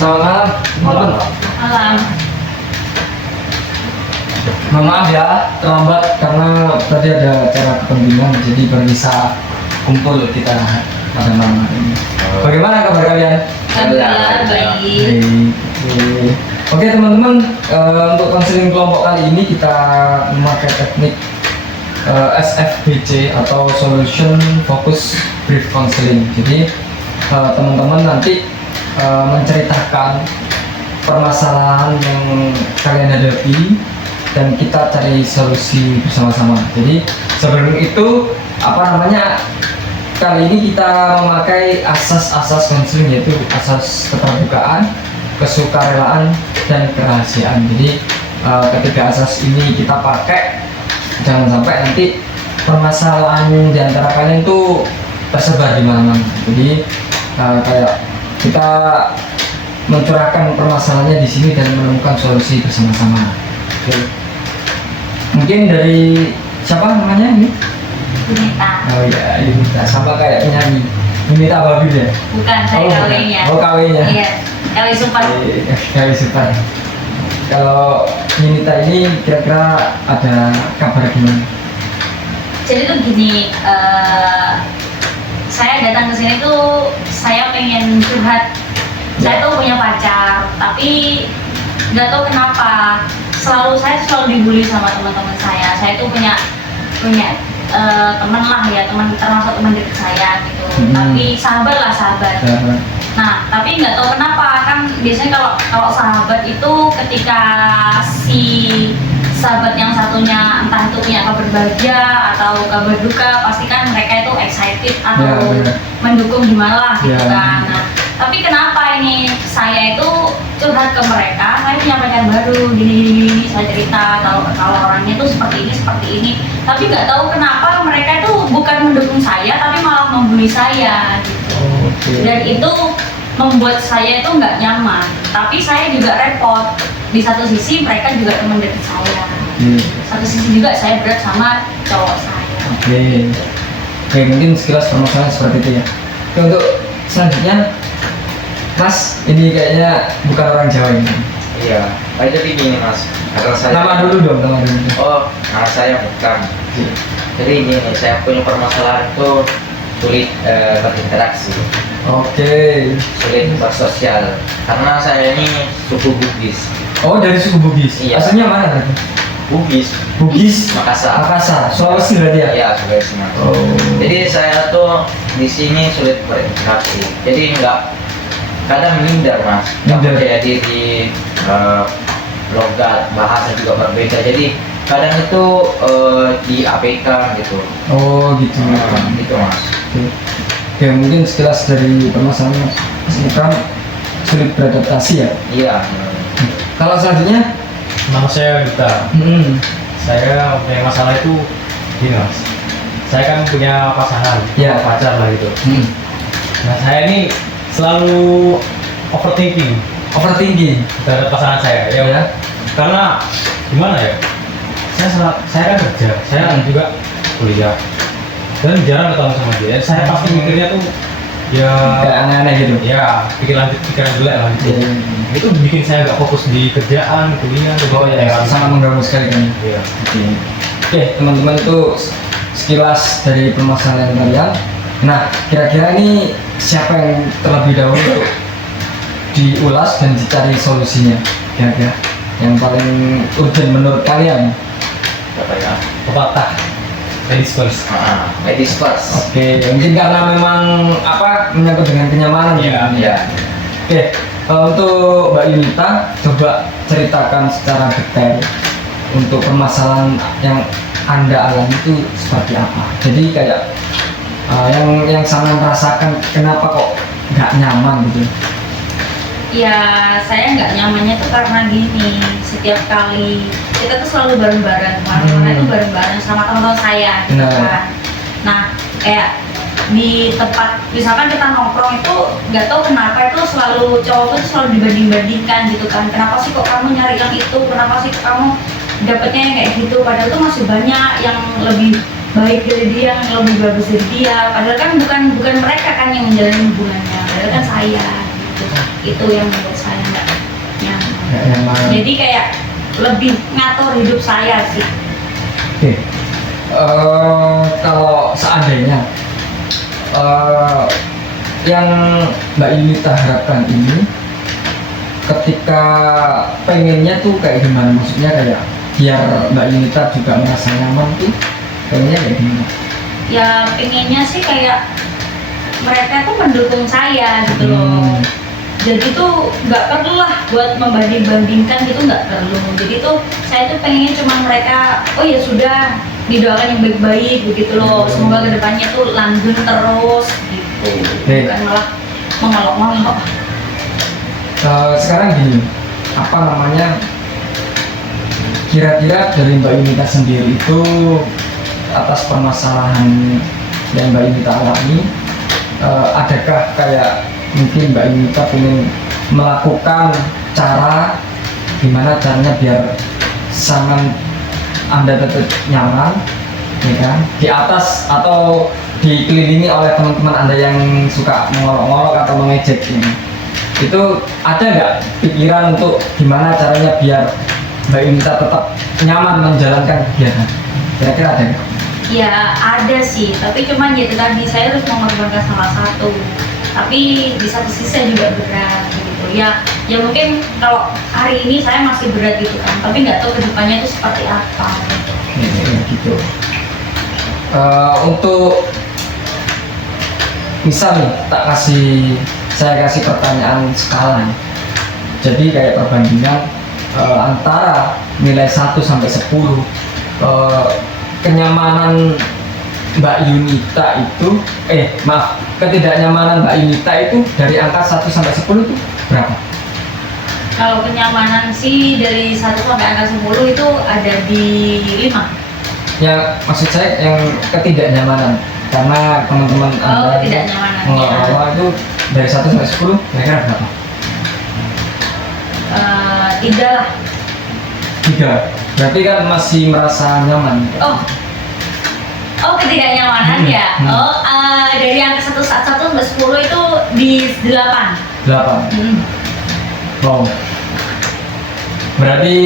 Selamat malam, teman-teman. Malam. Mohon maaf ya, terlambat karena tadi ada acara kepentingan, jadi baru bisa kumpul kita pada malam hari ini. Bagaimana kabar kalian? Alhamdulillah baik. Oke teman-teman, untuk konseling kelompok kali ini kita memakai teknik SFBC atau Solution Focus Brief Counseling. Jadi teman-teman nanti menceritakan permasalahan yang kalian hadapi dan kita cari solusi bersama-sama. Jadi sebelum itu kali ini kita memakai asas-asas konseling, yaitu asas keterbukaan, kesukarelaan, dan kerahasiaan. Jadi ketiga asas ini kita pakai, jangan sampai nanti permasalahan di antara kalian itu tersebar di mana-mana. Jadi kayak kita mencurahkan permasalahannya di sini dan menemukan solusi bersama-sama. Oke. Mungkin dari siapa namanya ini? Yunita. Oh iya, Yunita, sama kayak penyanyi Yunita Babil ya? Bukan, saya KW-nya. Oh, KW-nya. Iya, KW Super. KW Super. Kalau Yunita ini kira-kira ada kabar gimana? Jadi tuh gini, saya datang ke sini tuh saya pengen curhat. Saya tuh punya pacar, tapi nggak tahu kenapa saya selalu dibully sama teman-teman saya. Saya tuh punya teman lah ya, termasuk teman dekat saya gitu. Tapi sahabat. Nah, tapi nggak tahu kenapa kan biasanya kalau sahabat itu ketika si sahabat yang satunya entah itu punya kabar bahagia atau kabar duka, pasti kan mereka itu excited atau mendukung gimana lah gitu kan. Nah, tapi kenapa ini saya itu curhat ke mereka, saya punya pacar baru gini, saya cerita kalau orangnya tuh seperti ini, tapi nggak tahu kenapa mereka itu bukan mendukung saya tapi malah membuli saya gitu. Dan itu membuat saya itu nggak nyaman, tapi saya juga repot. Di satu sisi mereka juga teman dekat saya, satu sisi juga saya berat sama cowok saya. Oke, mungkin sekilas permasalahan seperti itu ya. Oke, untuk selanjutnya Mas, ini kayaknya bukan orang Jawa ini. Iya, jadi gini Mas, karena saya... Nama dulu dong. Oh, nama saya bukan. Jadi gini, saya punya permasalahan itu sulit berinteraksi. Oke. Sulit bersosial, karena saya ini suku Bugis. Oh, dari suku Bugis? Iya. Aslinya mana tadi? Bugis? Makassar. Sulawesi berarti ya? Iya, Sulawesi. Oh. Jadi saya tuh di sini sulit berinteraksi. Jadi kadang minder Mas, nggak percaya diri, logat bahasa juga berbeda. Jadi kadang itu diabaikan gitu. Oh gitu. Gitu Mas. Oke, mungkin sekilas dari permasalahan Mas kan sulit beradaptasi ya? Iya. Kalau selanjutnya? Nama saya Gita. Saya punya masalah itu gini Mas. Saya kan punya pasangan, pacar lah gitu. Nah saya ini selalu overthinking terhadap pasangan saya ya. Karena gimana ya, saya kan kerja, saya juga kuliah dan jarang ketemu sama dia. Saya pasti mikirnya tuh ya kayak aneh-aneh gitu ya, pikiran jelek lah gitu. Itu bikin saya nggak fokus di kerjaan, kuliah. Sangat mengganggu sekali kan. Oke, teman-teman, itu sekilas dari permasalahan kalian. Nah, kira-kira ini siapa yang terlebih dahulu untuk diulas dan dicari solusinya? Kira-kira yang paling urgent menurut kalian? Apa ya? Pepatah ladies first. Ladies first. Oke, mungkin karena memang menyangkut dengan kenyamanan. Iya. Oke, untuk Mbak Yunita, coba ceritakan secara detail untuk permasalahan yang Anda alami itu seperti apa. Jadi kayak yang sama rasakan, kenapa kok nggak nyaman gitu? Ya, saya nggak nyamannya tuh karena gini, setiap kali kita tuh selalu bareng-bareng, kemana-mana itu bareng-bareng sama teman-teman saya gitu kan. Nah, kayak di tempat misalkan kita nongkrong itu nggak tahu kenapa itu selalu cowok tuh selalu dibanding-bandingkan gitu kan. Kenapa sih kok kamu nyari yang itu? Kenapa sih kamu dapetnya yang kayak gitu? Padahal tuh masih banyak yang lebih baik dari dia, yang lebih bagus dari dia. Padahal kan bukan mereka kan yang menjalani hubungannya, padahal kan saya gitu. Itu yang menurut saya Nggak nyaman. Jadi kayak lebih ngatur hidup saya sih. Oke. Kalau seandainya yang Mbak Yunita harapkan ini, ketika pengennya tuh kayak gimana? Maksudnya kayak biar Mbak Yunita juga merasa nyaman tuh, pengennya kayak gimana? Ya pengennya sih kayak mereka tuh mendukung saya gitu loh. Jadi tuh nggak perlu lah buat membanding-bandingkan gitu, nggak perlu. Jadi tuh saya tuh pengennya cuma mereka, oh ya sudah, didoakan yang baik-baik begitu loh. Semoga kedepannya tuh langgeng terus gitu, bukan malah mengelok-ngelok. Sekarang gini, apa namanya, kira-kira dari Mbak Yunita sendiri itu atas permasalahan yang Mbak Yunita alami, adakah kayak mungkin Mbak Yunita ingin melakukan cara gimana caranya biar sangat Anda tetap nyaman, ya kan, di atas atau dikelilingi oleh teman-teman Anda yang suka mengolok-olok atau mengejek ini? Itu ada nggak pikiran untuk gimana caranya biar Mbak Yunita tetap nyaman menjalankan kegiatan? Kira-kira ada nggak? Ya ada sih, tapi cuman ya itu tadi saya harus mengorbankan salah satu. Tapi di satu sisi saya juga berat gitu. Ya mungkin kalau hari ini saya masih berat gitu kan, tapi nggak tahu kedepannya itu seperti apa. Gitu. Untuk misal nih, saya kasih pertanyaan skala nih. Jadi kayak perbandingan antara nilai 1 sampai 10, kenyamanan Mbak Yunita itu, ketidaknyamanan Mbak Yunita itu dari angka 1 sampai 10 itu berapa? Kalau kenyamanan sih dari 1 sampai angka 10 itu ada di 5. Ya maksud saya yang ketidaknyamanan, karena teman-teman Anda ketidaknyamanan itu dari 1 sampai 10 kira-kira berapa? 3 lah. 3. Berarti kan masih merasa nyaman. Oh ketidaknyamanan ya. Dari angka 1 sampai 10 itu di 8. 8. Wow. Berarti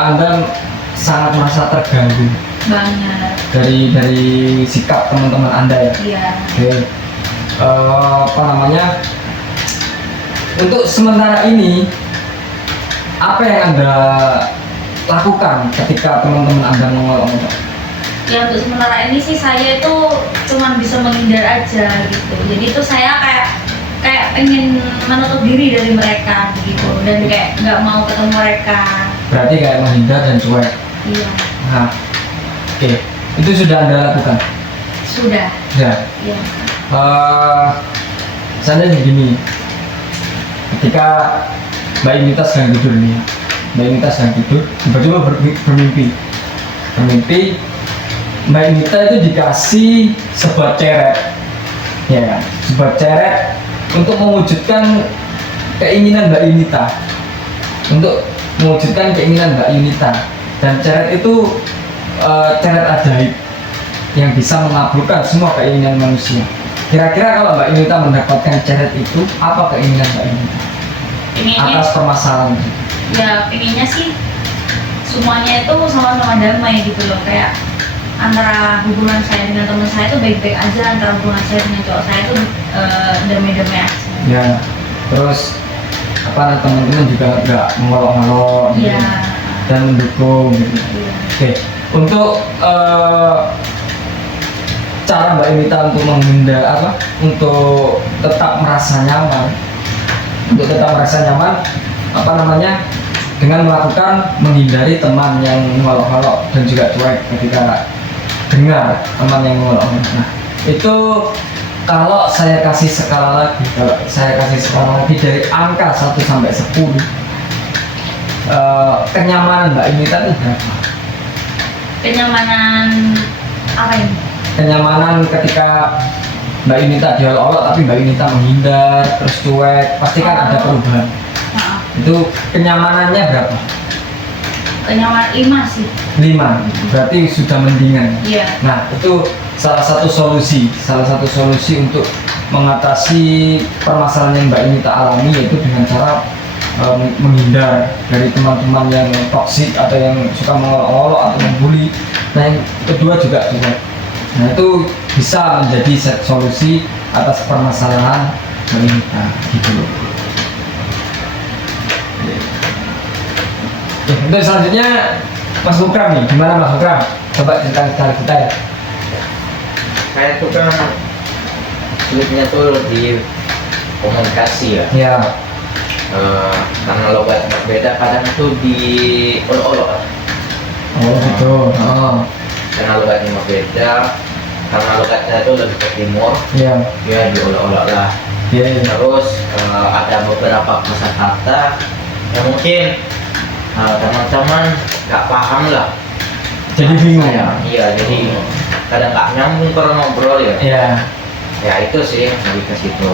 Anda sangat merasa terganggu banget dari sikap teman-teman Anda ya. Iya. Oke. Apa namanya? Untuk sementara ini, apa yang Anda lakukan ketika teman-teman Anda mengolok-olok? Ya untuk sementara ini sih saya itu cuma bisa menghindar aja gitu. Jadi itu saya kayak pengen menutup diri dari mereka gitu, dan kayak nggak mau ketemu mereka. Berarti kayak menghindar dan cuek. Iya. Nah, oke. Itu sudah Anda lakukan? Sudah. Ya. Iya. Seandainya gini, ketika Mbak Yunita sedang tidur nih, Mbak Yunita sedang tidur, tiba-tiba bermimpi, Mbak Yunita itu dikasih sebuah ceret, ya kan? Sebuah ceret untuk mewujudkan keinginan Mbak Yunita, dan ceret itu ceret ajaib yang bisa mengabulkan semua keinginan manusia. Kira-kira kalau Mbak Yunita mendapatkan ceret itu, apa keinginan Mbak Yunita atas permasalahan itu? Ya pengennya sih semuanya itu sama-sama damai gitu loh, kayak antara hubungan saya dengan teman saya itu baik-baik aja, antara hubungan saya dengan cowok saya itu damai-damai aja. Ya, terus teman-teman juga nggak mengolok-olok gitu, Iya. dan mendukung gitu. Iya. Oke, untuk cara Mbak Yunita untuk menghindar untuk tetap merasa nyaman, dengan melakukan menghindari teman yang mengolok-olok dan juga cuek ketika dengar teman yang mengolok-olok. Nah, itu kalau saya kasih skala lagi dari angka 1 sampai 10, kenyamanan Mbak Yunita itu berapa? Kenyamanan apa ini? Kenyamanan ketika Mbak Yunita diolok-olok tapi Mbak Yunita menghindar terus cuek, pasti kan ada perubahan. Maaf. Itu kenyamanannya berapa? Kenyamanan 5 sih. 5. Berarti sudah mendingan. Iya. Nah, itu salah satu solusi untuk mengatasi permasalahan yang Mbak Yunita alami, yaitu dengan cara menghindar dari teman-teman yang toksik atau yang suka mengolok-olok atau membuli. Nah yang kedua juga cuek. Nah itu bisa menjadi solusi atas permasalahan wanita gitu loh. Untuk selanjutnya Mas Bukram nih, gimana Mas Bukram? Coba cerita kita ya. Saya tuh kan sulitnya tuh di komunikasi ya. Ya. Karena logat berbeda kadang tuh di olok-olok. Oh gitu. Oh. Karena logatnya berbeda, karena logatnya tuh lebih ke timur, Iya. ya diolok-olok lah. Iya. Terus ada beberapa kosakata yang mungkin teman-teman nggak paham lah. Jadi bingung. Iya, jadi kadang nggak nyambung kalau ngobrol ya. Iya. Ya itu sih lebih ke situ.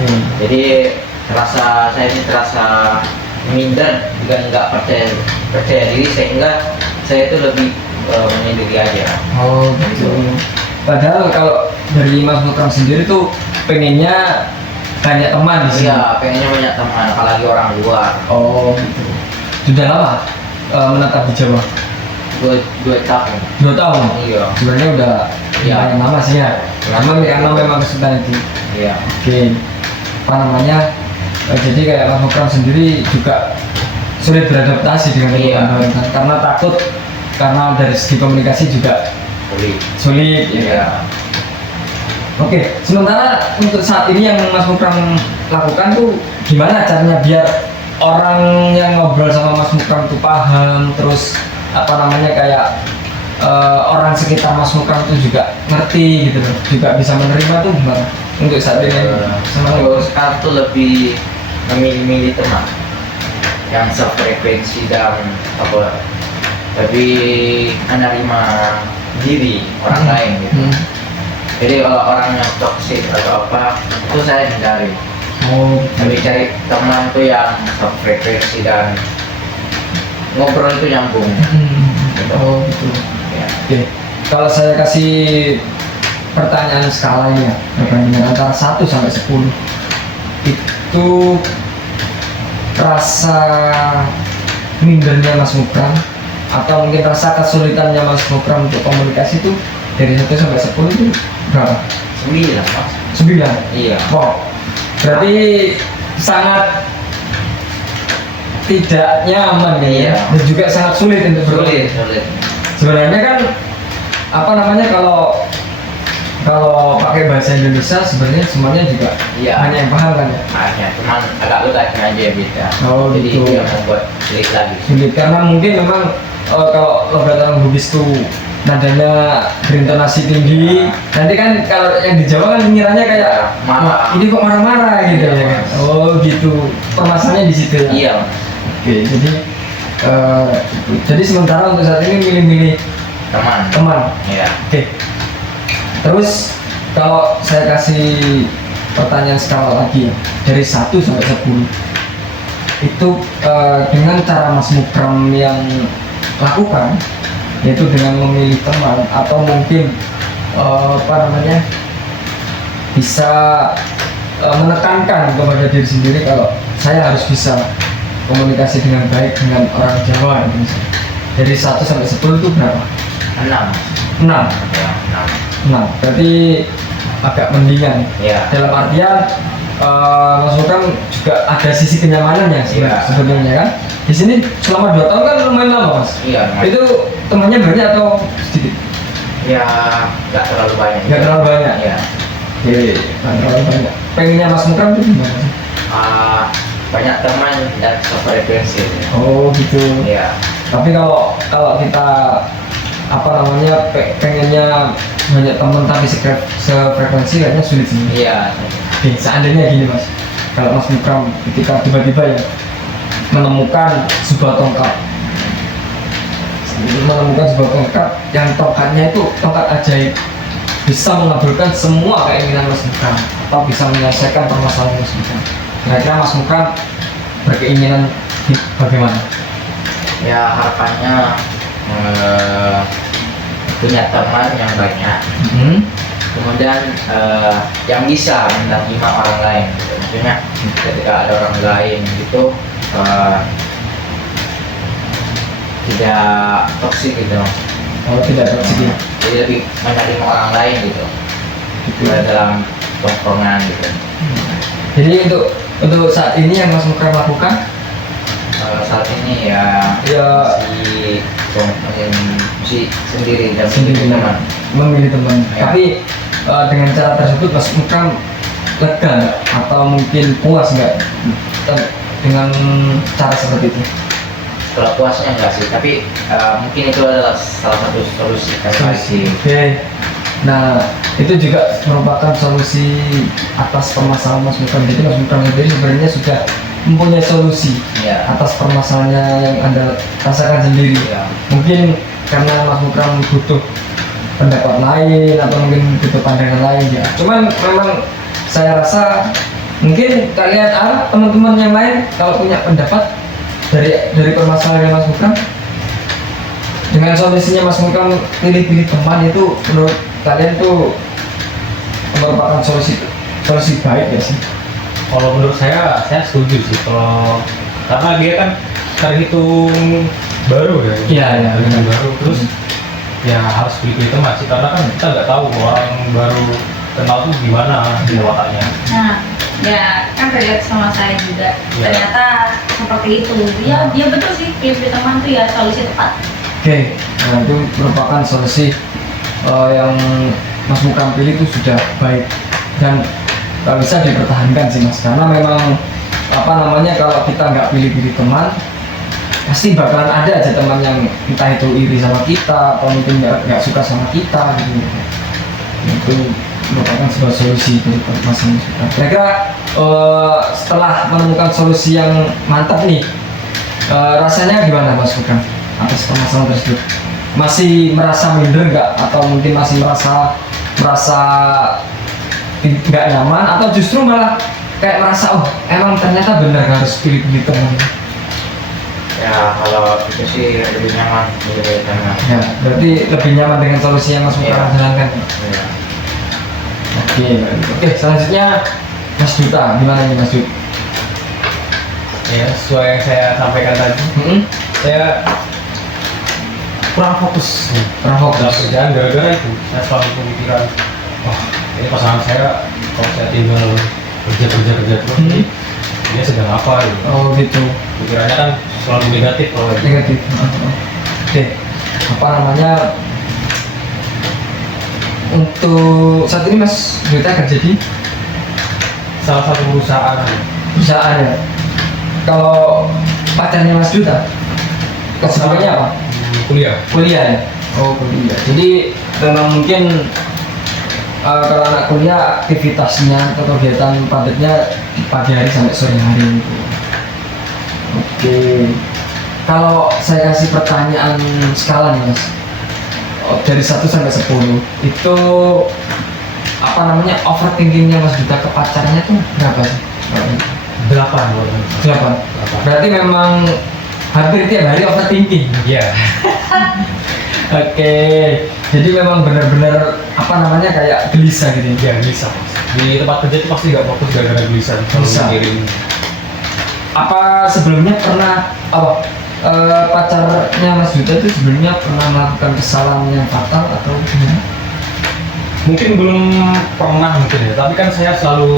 Hmm. Jadi saya ini terasa minder juga nggak percaya diri, sehingga saya itu lebih menyendiri aja. Oh gitu. Padahal kalau dari Mas Bukram sendiri tuh pengennya banyak teman di sini. Iya, pengennya banyak teman, apalagi orang luar. Oh gitu. Sudah lama menetap di Jawa? 2 tahun. 2 tahun. Iya. Sebenarnya udah Iya. lumayan lama sih ya. Karena memang kesulitan itu. Iya. Oke. Apa namanya? Jadi kayak Mas Bukram sendiri juga sulit beradaptasi dengan Iya. lingkungan baru, karena takut, karena dari segi komunikasi juga sulit. Ya. Iya. Oke, sementara untuk saat ini yang Mas Bukram lakukan tuh gimana caranya biar orang yang ngobrol sama Mas Bukram tuh paham, terus apa namanya kayak orang sekitar Mas Bukram tuh juga ngerti gitu loh, juga bisa menerima tuh gimana untuk saat ini? Kalau sekarang tuh lebih memilih-milih teman yang sefrekuensi dan lebih menerima diri orang lain gitu. Jadi kalau orang yang toksik atau apa itu saya hindari. Oh, Lebih cari teman tuh yang sefrekuensi dan ngobrol itu nyambung. Oh gitu. Ya. Oke, kalau saya kasih pertanyaan skalanya perbandingan antara 1 sampai 10, itu rasa mindernya Mas Bukram atau mungkin rasa kesulitannya Mas Bukram untuk komunikasi itu dari 1 sampai 10 itu berapa? 9 Mas. 9. Iya. Wow, berarti sangat tidak nyaman ya, Iya. dan juga sangat sulit untuk berkomunikasi. Sulit. Sebenarnya kan apa namanya, kalau pakai bahasa Indonesia sebenarnya semuanya juga Iya. hanya yang paham kan ya. Hanya cuman agak logatnya aja yang beda. Oh, Jadi gitu. itu yang membuat sulit lagi. Sulit karena mungkin memang kalau logat orang Bugis tuh nadanya berintonasi tinggi. Nanti kan kalau yang di Jawa kan ngiranya kayak Marah. "Wah, ini kok marah-marah" gitu Iya, ya kan. Mas. Oh gitu. Permasalahannya di situ ya. Iya. Oke, jadi sementara untuk saat ini milih-milih Teman. teman. Iya. Oke. Terus kalau saya kasih pertanyaan skala lagi ya, dari 1 sampai 10. Itu dengan cara Mas Bukram yang lakukan, yaitu dengan memilih teman atau mungkin apa namanya, bisa menekankan kepada diri sendiri kalau saya harus bisa komunikasi dengan baik dengan orang Jawa gitu misalnya. Dari 1 sampai 10 itu berapa? 6. 6. Ya, 6. Nah, berarti agak mendingan. Iya. Dalam artian Mas Bukram juga ada sisi kenyamanannya Iya. sebenarnya kan. Di sini selama 2 tahun kan lumayan lama Mas. Iya, Mas. Itu temannya banyak atau sedikit? Ya, nggak terlalu banyak. Nggak terlalu banyak. Iya. Oke, nggak terlalu banyak. Pengennya Mas Bukram itu gimana sih? Banyak teman dan sefrekuensi. Oh gitu. Iya. Tapi kalau kita apa namanya pengennya banyak teman tapi sefrekuensi kayaknya sulit sih. Iya. Oke, seandainya gini Mas, kalau Mas Bukram ketika tiba-tiba ya menemukan sebuah tongkat yang tongkatnya itu tongkat ajaib, bisa mengabulkan semua keinginan Mas Bukram atau bisa menyelesaikan permasalahan Mas Bukram. Kira-kira Mas Bukram berkeinginan bagaimana? Ya harapannya punya teman yang banyak. Kemudian yang bisa menerima orang lain gitu. Maksudnya ketika ada orang lain gitu tidak toksik gitu. Oh, tidak toksik ya. Jadi lebih menerima orang lain gitu dalam tongkrongan gitu. Jadi untuk saat ini yang Mas Mukram lakukan Saat ini ya masih sendiri dan sendiri teman. memilih teman. Ya. Tapi dengan cara tersebut Mas Mukram lega nggak? Atau mungkin puas nggak dengan cara seperti itu? Kalau puasnya enggak sih, tapi mungkin itu adalah salah satu solusi sih. Oke. Nah, itu juga merupakan solusi atas permasalahan Mas Mukram. Jadi Mas Mukram sendiri sebenarnya sudah mempunyai solusi Ya. atas permasalahannya yang Anda rasakan sendiri. Ya. Mungkin karena Mas Mukram butuh pendapat lain atau mungkin butuh pandangan lain ya. Cuman memang saya rasa mungkin kalian teman-teman yang lain kalau punya pendapat dari permasalahan Mas Mukram, dengan solusinya Mas Mukram pilih-pilih teman, itu menurut kalian tuh merupakan solusi baik ya sih? Kalau menurut saya setuju sih, kalau karena dia kan terhitung baru ya. Iya, iya. Terhitung baru, terus ya harus pilih teman sih, karena kan kita nggak tahu orang baru kenal tuh gimana di wataknya. Nah, ya kan relate sama saya juga. Ya. Ternyata seperti itu. Ya, dia betul sih, pilih teman tuh ya solusi tepat. Oke, nah itu merupakan solusi yang Mas Mukram pilih itu sudah baik dan bisa dipertahankan sih Mas, karena memang kalau kita nggak pilih-pilih teman pasti bakalan ada aja teman yang entah itu iri sama kita atau mungkin nggak suka sama kita gitu. Itu merupakan sebuah solusi dari Mas Mukram. Kira-kira setelah menemukan solusi yang mantap nih, rasanya gimana Mas Mukram atas permasalahan tersebut? Masih merasa minder nggak, atau mungkin masih merasa nggak nyaman, atau justru malah kayak merasa emang ternyata benar harus pilih-pilih teman? Ya kalau itu sih lebih nyaman lebih nyaman. Ya, berarti lebih nyaman dengan solusi yang Mas Mukram Iya. jalankan. Ya. Oke, selanjutnya Mas Duta, gimana nih Mas Dut? Ya, sesuai yang saya sampaikan tadi, saya kurang fokus nih Kurang dalam fokus. kerjaan. Gara-gara itu saya selalu pemikiran, wah ini pasangan saya kalau saya tinggal kerja terus dia sedang apa gitu. Oh gitu, Pikirannya kan selalu negatif kalau gitu. negatif. Oke, untuk saat ini Mas Duta kerja di Salah satu perusahaan perusahaan ya. Kalau pacarnya Mas Duta kesibukannya apa? kuliah. Kuliah ya. Oh kuliah. Jadi memang mungkin kalau anak kuliah aktivitasnya atau kegiatan padatnya di pagi hari sampai sore hari gitu. Oke. Kalau saya kasih pertanyaan skala nih Mas, dari 1 sampai 10 itu overthinkingnya Mas Duta ke pacarnya tuh berapa sih? 8. 8. Berarti memang hampir tiap hari overthinking. Iya. Oke, jadi memang benar-benar kayak gelisah gitu ya. Ya bisa. Di tempat kerja itu pasti nggak fokus gara-gara gelisah. Kalau Bisa. mikirin Apa sebelumnya pernah pacarnya Mas Duta itu sebelumnya pernah melakukan kesalahan yang fatal atau gimana? mungkin belum pernah mungkin ya, tapi kan saya selalu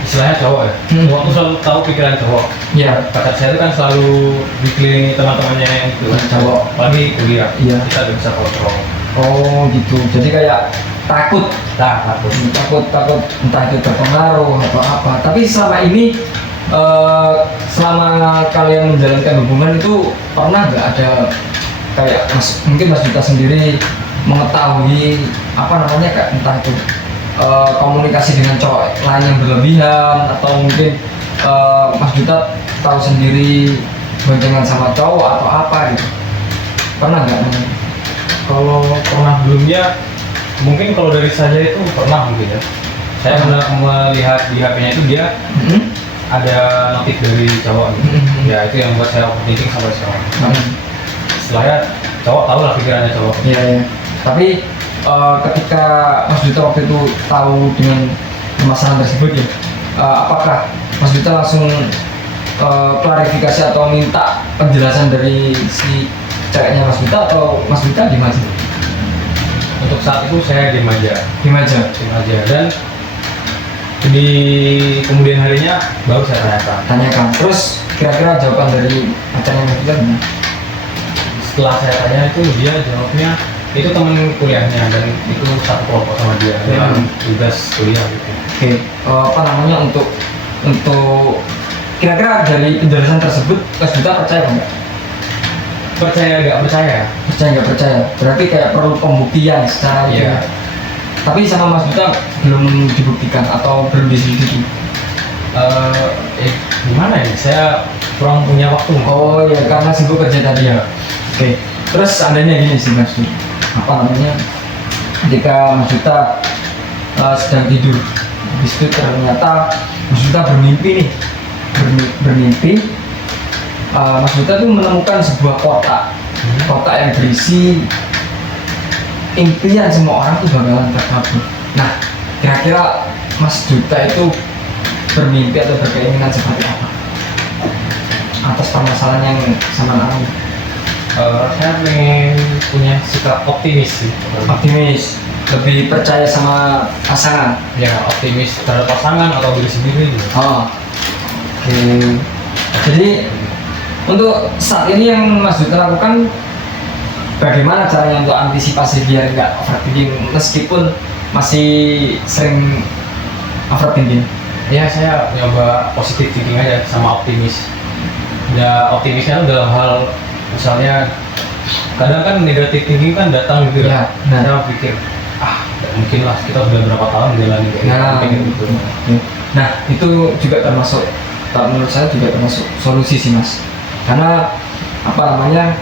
istilahnya cowok ya. Cowok tuh selalu tahu pikiran cowok. Iya. Pacar saya itu kan selalu dikelilingi teman-temannya yang itu kan Cowok. Apalagi kuliah. Iya. Kita nggak bisa kontrol. Oh gitu. Jadi kayak takut entah itu terpengaruh atau apa. Tapi selama ini selama kalian menjalankan hubungan itu pernah nggak ada kayak mungkin Mas Duta sendiri mengetahui kayak entah itu komunikasi dengan cowok lain yang berlebihan, atau mungkin Mas Duta tahu sendiri boncengan sama cowok atau apa gitu, pernah nggak? Kalau pernah belumnya, mungkin kalau dari saya itu pernah mungkin ya. Saya pernah melihat di HP-nya itu dia ada notif dari cowok gitu. Ya itu yang buat saya overthinking sampai sekarang. Setelahnya cowok tahu lah pikirannya cowok. Iya, iya. Tapi ketika Mas Duta waktu itu tahu dengan permasalahan tersebut ya, apakah Mas Duta langsung klarifikasi atau minta penjelasan dari si ceweknya Mas Duta, atau Mas Duta gimana sih? Untuk saat itu saya diem aja, Gimana? dan di kemudian harinya baru saya Tanyakan. Terus kira-kira jawaban dari pacarnya Mas Duta gimana? setelah saya tanya itu dia jawabnya itu teman kuliahnya dan itu satu kelompok sama dia dalam tugas kuliah gitu. Oke, apa namanya, untuk kira-kira dari penjelasan tersebut Mas Duta percaya apa enggak? Percaya nggak percaya? Percaya nggak percaya? Berarti kayak perlu pembuktian secara Iya. Tapi sama Mas Duta belum dibuktikan atau belum diselidiki. Gimana ya? Saya kurang punya waktu. Oh iya, karena sibuk kerja tadi ya. Oke. Terus seandainya gini sih Mas Duta, apa namanya, ketika Mas Duta sedang tidur, habis itu ternyata Mas Duta bermimpi nih, bermimpi Mas Duta tuh menemukan sebuah kotak yang berisi impian semua orang tuh bakalan terkabul. Nah, kira-kira Mas Duta itu bermimpi atau berkeinginan seperti apa atas permasalahan yang sama alami? Saya pengen punya sikap optimis sih. Optimis, lebih percaya sama pasangan. Ya, optimis terhadap pasangan atau diri sendiri gitu. Oh, oke. Jadi untuk saat ini yang Mas Duta lakukan, bagaimana caranya untuk antisipasi biar nggak overthinking meskipun masih sering overthinking? Ya, saya nyoba positive thinking aja sama optimis. Ya, optimisnya tuh dalam hal misalnya kadang kan negatif thinking kan datang gitu Ya, nah. Saya pikir nggak mungkin lah, kita udah berapa tahun jalani kayak gitu. Nah, itu juga termasuk, menurut saya juga termasuk solusi sih Mas. Karena apa namanya,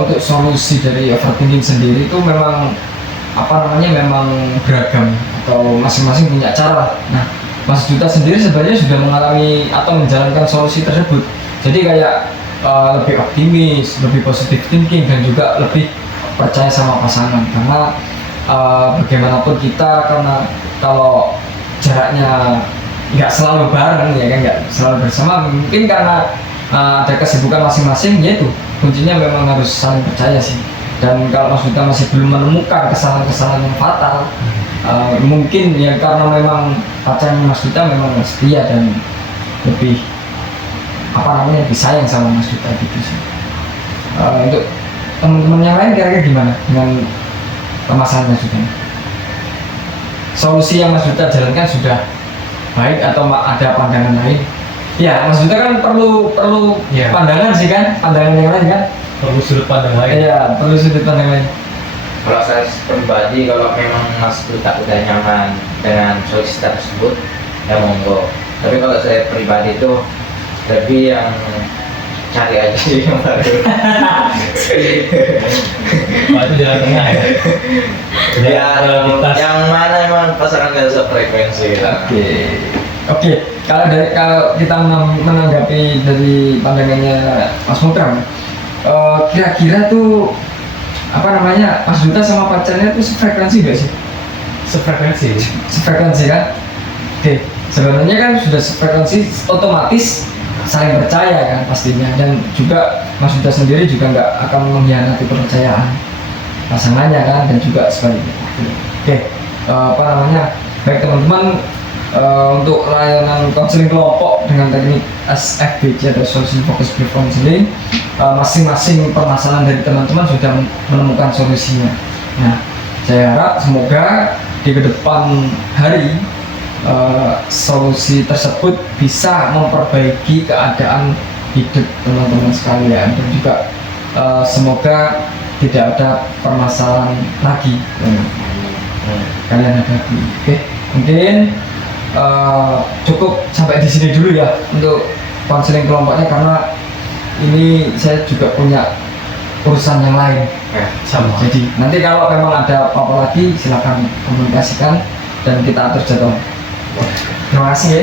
untuk solusi dari overthinking sendiri itu memang memang beragam atau masing-masing punya cara. Nah, Mas Duta sendiri sebenarnya sudah mengalami atau menjalankan solusi tersebut. Jadi kayak lebih optimis, lebih positive thinking, dan juga lebih percaya sama pasangan. Karena bagaimanapun kita, karena kalau jaraknya nggak selalu bareng ya kan, nggak selalu bersama, mungkin karena ada kesibukan masing-masing, yaitu kuncinya memang harus saling percaya sih. Dan kalau Mas Duta masih belum menemukan kesalahan-kesalahan yang fatal, mungkin ya karena memang pacarnya Mas Duta memang setia dan lebih lebih sayang sama Mas Duta gitu sih. Untuk teman-teman yang lain kira-kira gimana dengan permasalahan Mas Duta? Solusi yang Mas Duta jalankan sudah baik atau ada pandangan lain? Ya, Mas Duta kan perlu Ya. pandangan sih kan, pandangan yang lain kan? Perlu sudut pandang lain. Iya, perlu sudut pandang lain. Kalau saya pribadi, kalau memang Mas Duta udah nyaman dengan solusi tersebut, ya monggo. Tapi kalau saya pribadi itu lebih yang cari aja sih yang baru. Itu jalan tengah ya. Ya, yang mana emang pasangan gak sefrekuensi lah. Oke. Kalau kita menanggapi dari pandangannya Mas Mukram, kira-kira tuh Mas Duta sama pacarnya tuh sefrekuensi nggak sih? Sefrekuensi kan? Oke. Sebenarnya kan sudah sefrekuensi, otomatis saling percaya kan pastinya, dan juga Mas Duta sendiri juga nggak akan mengkhianati kepercayaan pasangannya kan, dan juga sebaliknya. Oke. Baik teman-teman, untuk layanan konseling kelompok dengan teknik SFBC atau Solution Focus Group Counseling, masing-masing permasalahan dari teman-teman sudah menemukan solusinya. Nah, saya harap semoga di kedepan hari solusi tersebut bisa memperbaiki keadaan hidup teman-teman sekalian, dan juga semoga tidak ada permasalahan lagi yang kalian hadapi. Oke, mungkin cukup sampai di sini dulu ya untuk konseling kelompoknya, karena ini saya juga punya urusan yang lain. Sama. Jadi nanti kalau memang ada apa-apa lagi silakan komunikasikan dan kita atur jadwal. Terima kasih ya.